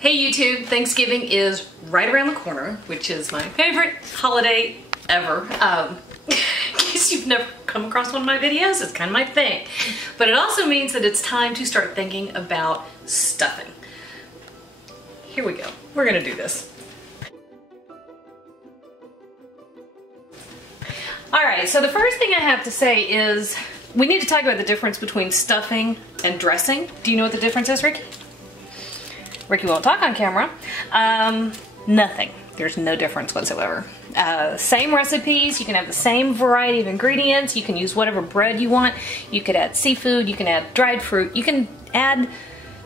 Hey YouTube, Thanksgiving is right around the corner, which is my favorite holiday ever. In case you've never come across one of my videos, it's kind of my thing. But it also means that it's time to start thinking about stuffing. Here we go, we're gonna do this. Alright, so the first thing I have to say is we need to talk about the difference between stuffing and dressing. Do you know what the difference is, Ricky? Ricky won't talk on camera. Nothing. There's no difference whatsoever. Same recipes, you can have the same variety of ingredients, you can use whatever bread you want, you could add seafood, you can add dried fruit, you can add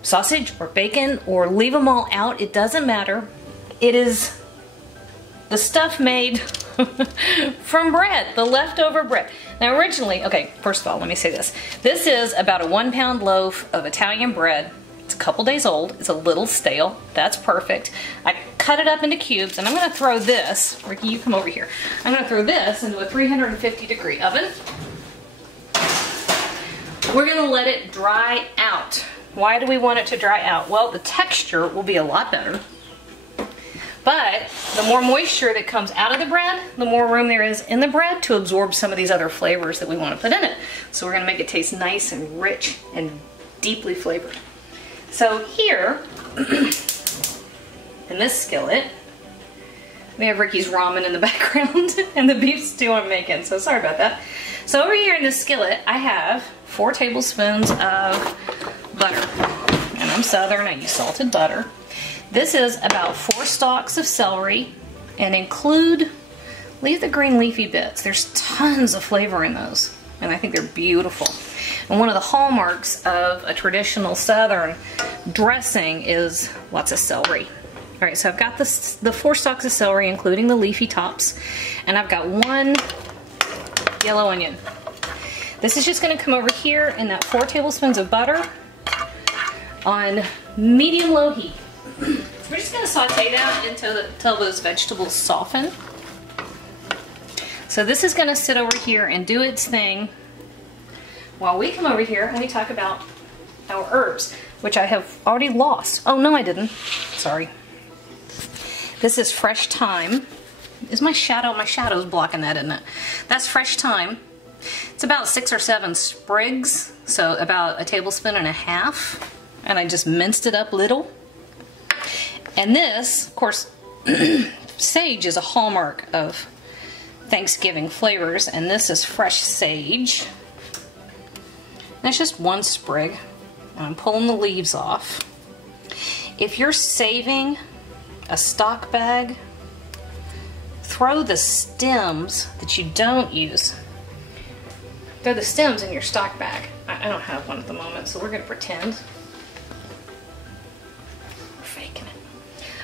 sausage or bacon or leave them all out, it doesn't matter. It is the stuff made from bread, the leftover bread. Now originally, okay, first of all, let me say this. This is about a 1 pound loaf of Italian bread. It's a couple days old, it's a little stale, that's perfect. I cut it up into cubes and I'm gonna throw this, Ricky you come over here, I'm gonna throw this into a 350-degree oven. We're gonna let it dry out. Why do we want it to dry out? Well, the texture will be a lot better, but the more moisture that comes out of the bread, the more room there is in the bread to absorb some of these other flavors that we want to put in it. So we're gonna make it taste nice and rich and deeply flavored. So here, in this skillet, we have Ricky's ramen in the background and the beef stew I'm making, so sorry about that. So over here in this skillet, I have 4 tablespoons of butter. And I'm Southern, I use salted butter. This is about 4 stalks of celery, and leave the green leafy bits. There's tons of flavor in those, and I think they're beautiful. And one of the hallmarks of a traditional Southern dressing is lots of celery. All right, so I've got the 4 stalks of celery, including the leafy tops, and I've got 1 yellow onion. This is just gonna come over here in that 4 tablespoons of butter on medium-low heat. We're just gonna saute that until those vegetables soften. So this is gonna sit over here and do its thing while we come over here and we talk about our herbs, which I have already lost. Oh, no, I didn't. Sorry. This is fresh thyme. Is my shadow's blocking that, isn't it? That's fresh thyme. It's about 6 or 7 sprigs, so about 1.5 tablespoons. And I just minced it up little. And this, of course, sage is a hallmark of Thanksgiving flavors, and this is fresh sage. And it's just 1 sprig, and I'm pulling the leaves off. If you're saving a stock bag, throw the stems that you don't use. Throw the stems in your stock bag. I don't have one at the moment, so we're gonna pretend. We're faking it.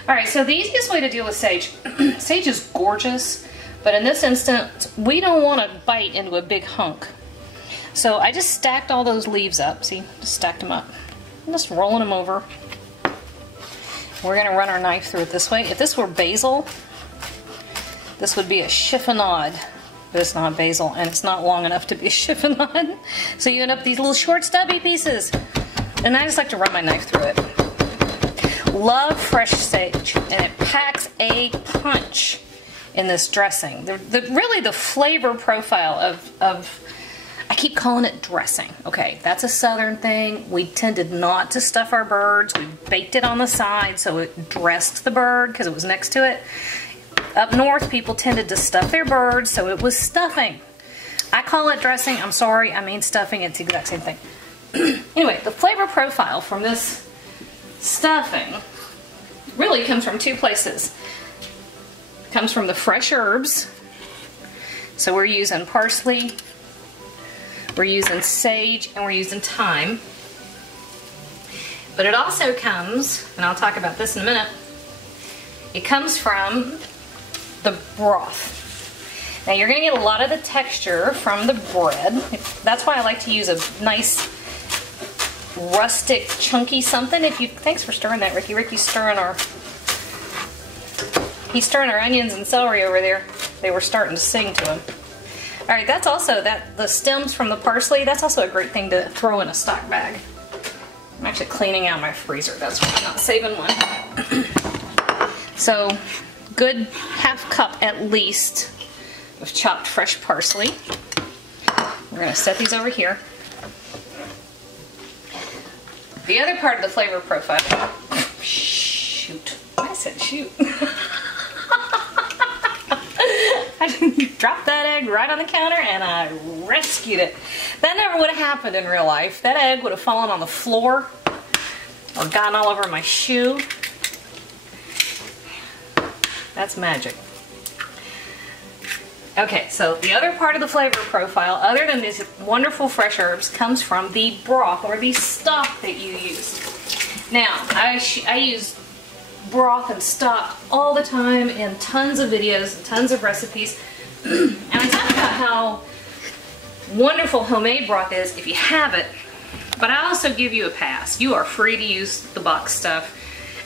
All right, so the easiest way to deal with sage, sage is gorgeous, but in this instance, we don't want to bite into a big hunk. So I just stacked all those leaves up. See, just stacked them up. I'm just rolling them over. We're gonna run our knife through it this way. If this were basil, this would be a chiffonade, but it's not basil, and it's not long enough to be a chiffonade. So you end up with these little short stubby pieces. And I just like to run my knife through it. Love fresh sage, and it packs a punch in this dressing. Really the flavor profile of I keep calling it dressing. Okay, that's a Southern thing. We tended not to stuff our birds. We baked it on the side so it dressed the bird because it was next to it. Up north, people tended to stuff their birds, so it was stuffing. I call it dressing. I'm sorry, I mean stuffing. It's the exact same thing. Anyway, the flavor profile from this stuffing really comes from 2 places. It comes from the fresh herbs. So we're using parsley, we're using sage, and we're using thyme. But it also comes, and I'll talk about this in a minute, it comes from the broth. Now you're gonna get a lot of the texture from the bread. That's why I like to use a nice rustic chunky something. Thanks for stirring that, Ricky. Ricky's stirring he's stirring our onions and celery over there. They were starting to sing to him. All right, that's also the stems from the parsley, that's also a great thing to throw in a stock bag. I'm actually cleaning out my freezer. That's why I'm not saving one. So, good half cup at least of chopped fresh parsley. We're going to set these over here. The other part of the flavor profile, shoot, I said shoot. I dropped that egg right on the counter and I rescued it. That never would have happened in real life. That egg would have fallen on the floor or gotten all over my shoe. That's magic. Okay, so the other part of the flavor profile, other than these wonderful fresh herbs, comes from the broth or the stock that you use. Now, I use broth and stock all the time in tons of videos and tons of recipes. And I talk about how wonderful homemade broth is if you have it, but I also give you a pass. You are free to use the box stuff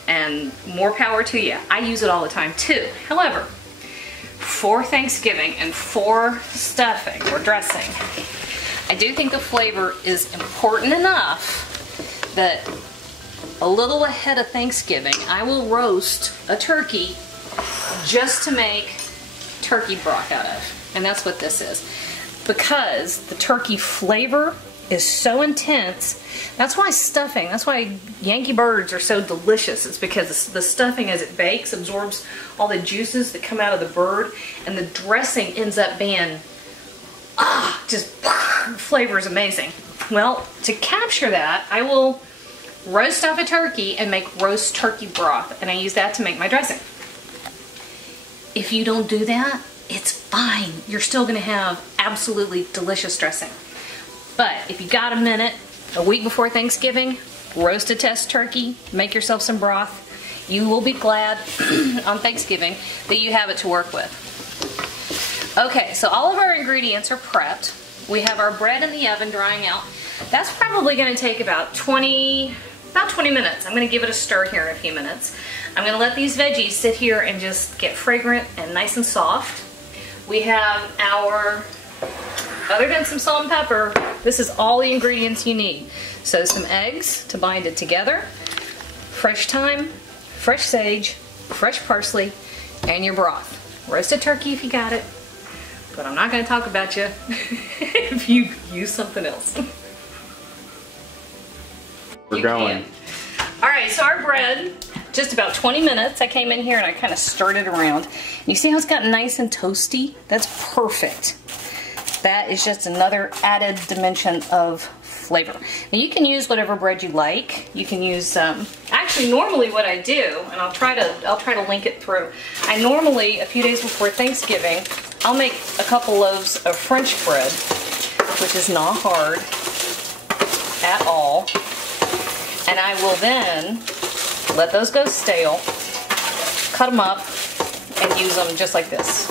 and more power to you. I use it all the time too. However, for Thanksgiving and for stuffing or dressing, I do think the flavor is important enough that a little ahead of Thanksgiving, I will roast a turkey just to make turkey broth out of. And that's what this is. Because the turkey flavor is so intense, that's why stuffing, that's why Yankee birds are so delicious. It's because the stuffing as it bakes absorbs all the juices that come out of the bird, and the dressing ends up being, just flavor is amazing. Well, to capture that, I will roast off a turkey and make roast turkey broth, and I use that to make my dressing. If you don't do that, it's fine. You're still going to have absolutely delicious dressing. But if you got a minute, a week before Thanksgiving, roast a test turkey, make yourself some broth. You will be glad on Thanksgiving that you have it to work with. Okay, so all of our ingredients are prepped. We have our bread in the oven drying out. That's probably going to take about 20 minutes. I'm going to give it a stir here in a few minutes. I'm going to let these veggies sit here and just get fragrant and nice and soft. We have our, other than some salt and pepper, this is all the ingredients you need. So some eggs to bind it together, fresh thyme, fresh sage, fresh parsley, and your broth. Roasted turkey if you got it, but I'm not going to talk about you if you use something else. We're going. Alright, so our bread, just about 20 minutes. I came in here and I kind of stirred it around. You see how it's gotten nice and toasty? That's perfect. That is just another added dimension of flavor. Now you can use whatever bread you like. You can use, actually normally what I do, and I'll try to link it through. I normally, a few days before Thanksgiving, I'll make a couple loaves of French bread, which is not hard at all. And I will then let those go stale, cut them up, and use them just like this.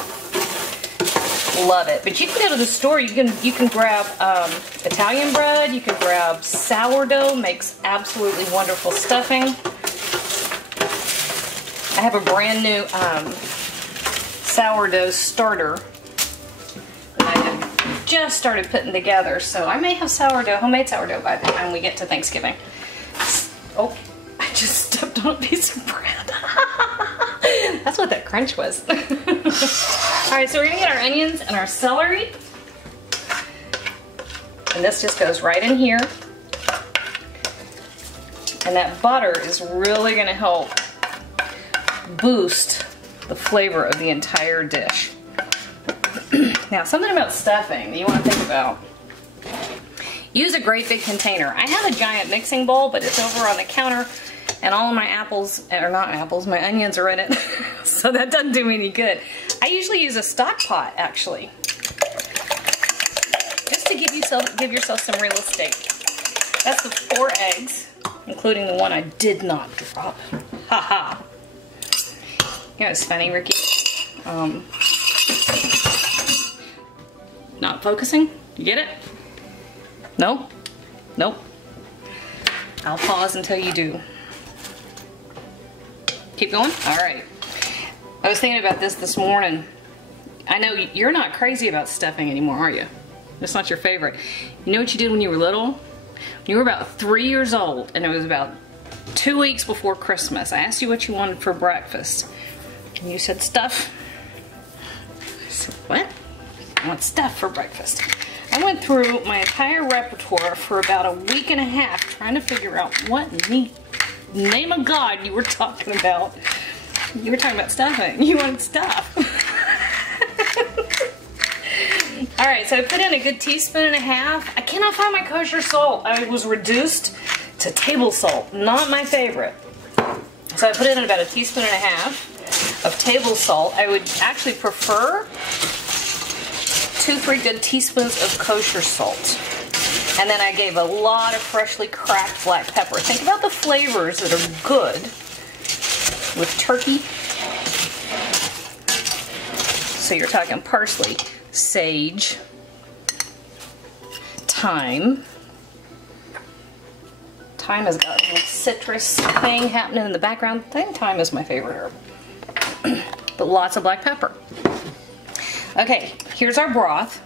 Love it. But you can go to the store, you can grab Italian bread, you can grab sourdough, makes absolutely wonderful stuffing. I have a brand new sourdough starter that I have just started putting together, so I may have sourdough, homemade sourdough by the time we get to Thanksgiving. Oh, I just stepped on a piece of bread. That's what that crunch was. Alright, so we're going to get our onions and our celery. And this just goes right in here. And that butter is really going to help boost the flavor of the entire dish. Now, something about stuffing that you want to think about. Use a great big container. I have a giant mixing bowl, but it's over on the counter, and all of my apples, or not apples, my onions are in it, so that doesn't do me any good. I usually use a stock pot, actually, just to give yourself some real estate. That's the 4 eggs, including the one I did not drop. Haha. You know, it's funny, Ricky. Not focusing? You get it? No? Nope. I'll pause until you do. Keep going? Alright. I was thinking about this morning. I know you're not crazy about stuffing anymore, are you? That's not your favorite. You know what you did when you were little? You were about 3 years old, and it was about 2 weeks before Christmas. I asked you what you wanted for breakfast. And you said stuff. I said, what? I want stuff for breakfast. I went through my entire repertoire for about a week and a half trying to figure out what name of God you were talking about. You were talking about stuffing. You wanted stuff. Alright, so I put in a good teaspoon and a half. I cannot find my kosher salt. I was reduced to table salt. Not my favorite. So I put in about a teaspoon and a half of table salt. I would actually prefer 2-3 good teaspoons of kosher salt. And then I gave a lot of freshly cracked black pepper. Think about the flavors that are good with turkey. So you're talking parsley, sage, thyme. Thyme has got a little citrus thing happening in the background. I think thyme is my favorite herb. But lots of black pepper. Okay, here's our broth.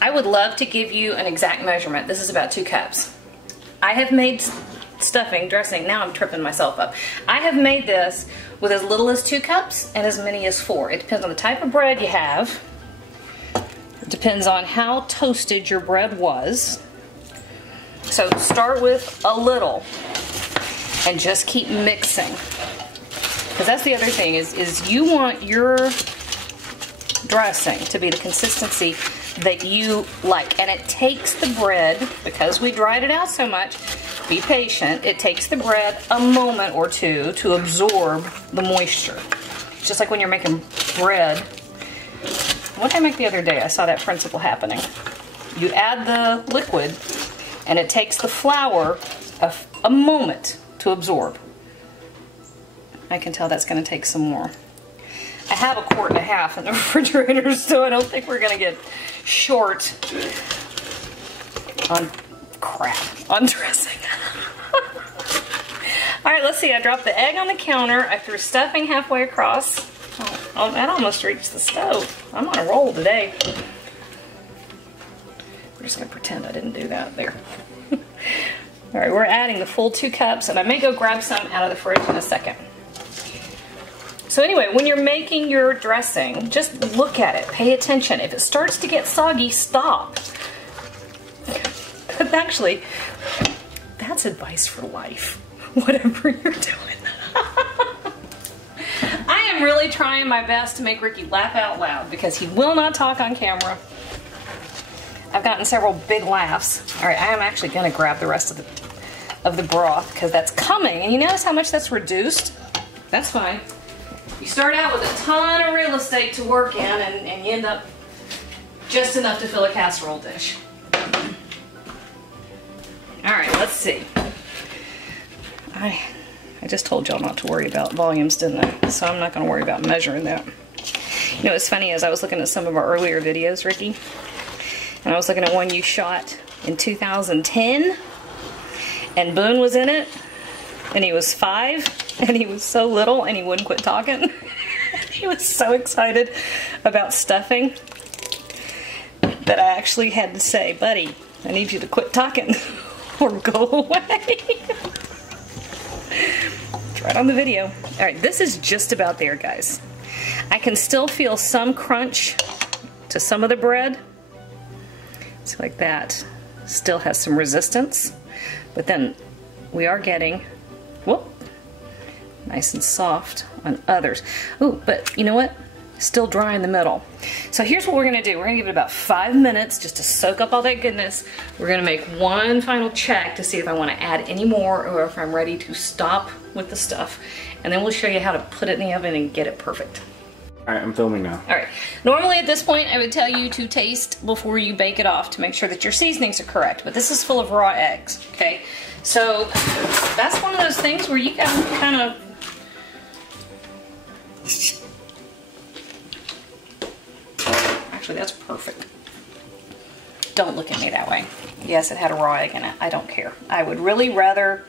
I would love to give you an exact measurement. This is about 2 cups. I have made stuffing, dressing, now I'm tripping myself up. I have made this with as little as 2 cups and as many as 4. It depends on the type of bread you have. It depends on how toasted your bread was. So start with a little and just keep mixing. Because that's the other thing is you want your dressing to be the consistency that you like. And it takes the bread, because we dried it out so much, be patient, it takes the bread a moment or two to absorb the moisture. Just like when you're making bread. What did I make the other day? I saw that principle happening. You add the liquid and it takes the flour a moment to absorb. I can tell that's going to take some more. I have a quart and a half in the refrigerator, so I don't think we're going to get short on on dressing. Alright, let's see. I dropped the egg on the counter. I threw stuffing halfway across. Oh, that almost reached the stove. I'm on a roll today. We're just going to pretend I didn't do that there. Alright, we're adding the full 2 cups, and I may go grab some out of the fridge in a second. So anyway, when you're making your dressing, just look at it, pay attention. If it starts to get soggy, stop. But actually, that's advice for life, whatever you're doing. I am really trying my best to make Ricky laugh out loud because he will not talk on camera. I've gotten several big laughs. All right, I am actually going to grab the rest of the broth because that's coming. And you notice how much that's reduced? That's fine. You start out with a ton of real estate to work in and you end up just enough to fill a casserole dish. Alright, let's see. I just told y'all not to worry about volumes, didn't I? So I'm not going to worry about measuring that. You know what's funny is I was looking at some of our earlier videos, Ricky, and I was looking at one you shot in 2010, and Boone was in it, and he was 5, and he was so little, and he wouldn't quit talking. He was so excited about stuffing that I actually had to say, buddy, I need you to quit talking or go away. It's right on the video. All right, this is just about there, guys. I can still feel some crunch to some of the bread. It's like that. Still has some resistance, but then we are getting, whoop, nice and soft on others. Ooh, but you know what? Still dry in the middle. So here's what we're gonna do. We're gonna give it about 5 minutes just to soak up all that goodness. We're gonna make one final check to see if I wanna add any more or if I'm ready to stop with the stuff. And then we'll show you how to put it in the oven and get it perfect. All right, I'm filming now. All right, normally at this point I would tell you to taste before you bake it off to make sure that your seasonings are correct, but this is full of raw eggs, okay? So that's one of those things where you gotta kind of actually, that's perfect. Don't look at me that way. Yes, it had a raw egg in it. I don't care. I would really rather...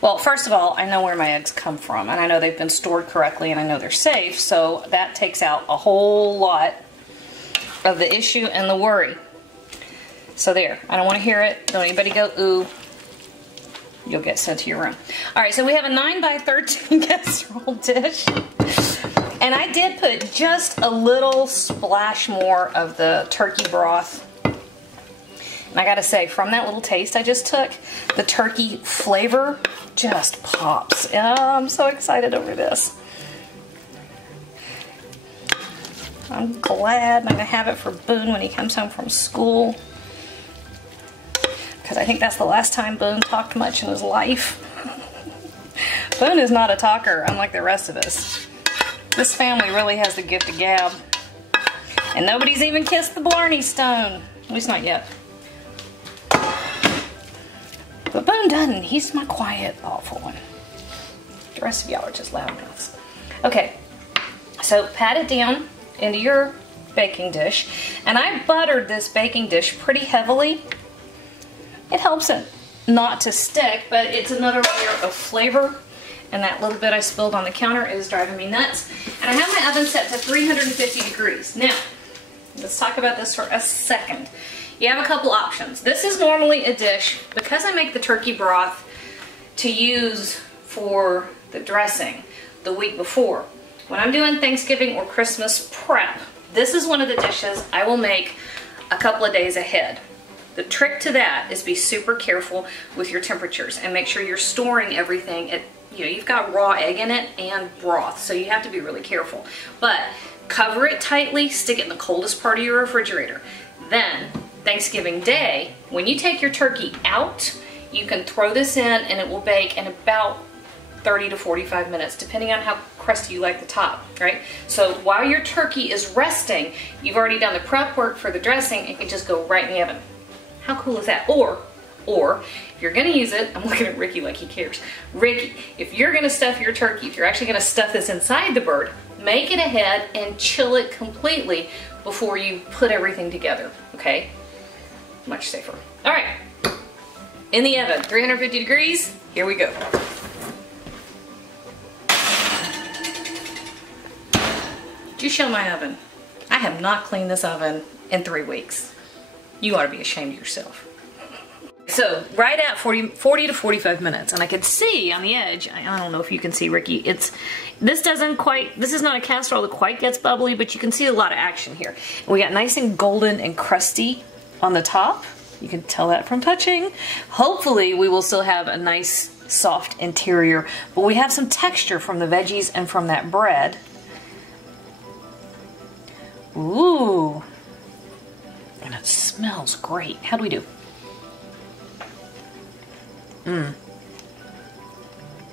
Well, first of all, I know where my eggs come from, and I know they've been stored correctly, and I know they're safe, so that takes out a whole lot of the issue and the worry. So there. I don't want to hear it. Don't anybody go, ooh. you'll get sent to your room. All right, so we have a 9 by 13 casserole dish. And I did put just a little splash more of the turkey broth. And I gotta say, from that little taste I just took, the turkey flavor just pops. Oh, I'm so excited over this. I'm glad I'm gonna have it for Boone when he comes home from school. Because I think that's the last time Boone talked much in his life. Boone is not a talker, unlike the rest of us. This family really has the gift of gab. And nobody's even kissed the Blarney Stone. At least not yet. But Boone doesn't. He's my quiet, thoughtful one. The rest of y'all are just loudmouths. Okay, so pat it down into your baking dish. And I buttered this baking dish pretty heavily. It helps it not to stick, but it's another layer of flavor. And that little bit I spilled on the counter is driving me nuts. And I have my oven set to 350 degrees. Now, let's talk about this for a second. You have a couple options. This is normally a dish, because I make the turkey broth to use for the dressing the week before. When I'm doing Thanksgiving or Christmas prep, this is one of the dishes I will make a couple of days ahead. The trick to that is be super careful with your temperatures and make sure you're storing everything at, you've got raw egg in it and broth, so you have to be really careful. But cover it tightly, stick it in the coldest part of your refrigerator. Then, Thanksgiving Day, when you take your turkey out, you can throw this in and it will bake in about 30 to 45 minutes, depending on how crusty you like the top, right? So while your turkey is resting, you've already done the prep work for the dressing, it can just go right in the oven. How cool is that? Or if you're gonna use it, I'm looking at Ricky like he cares. Ricky, if you're gonna stuff your turkey, if you're actually gonna stuff this inside the bird, make it ahead and chill it completely before you put everything together, okay? Much safer. All right, in the oven, 350 degrees, here we go. Did you show my oven? I have not cleaned this oven in 3 weeks. You ought to be ashamed of yourself. So right at 40 to 45 minutes, and I can see on the edge, I don't know if you can see, Ricky, this is not a casserole that quite gets bubbly, but you can see a lot of action here. And we got nice and golden and crusty on the top. You can tell that from touching. Hopefully we will still have a nice soft interior, but we have some texture from the veggies and from that bread. Ooh. And it smells great. How do we do?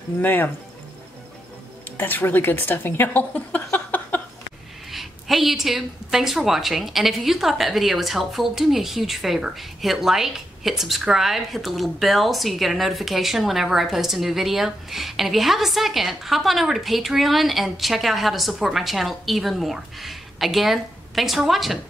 Man, that's really good stuffing, y'all. Hey YouTube, thanks for watching. And if you thought that video was helpful, do me a huge favor. Hit like, hit subscribe, hit the little bell so you get a notification whenever I post a new video. And if you have a second, hop on over to Patreon and check out how to support my channel even more. Again, thanks for watching.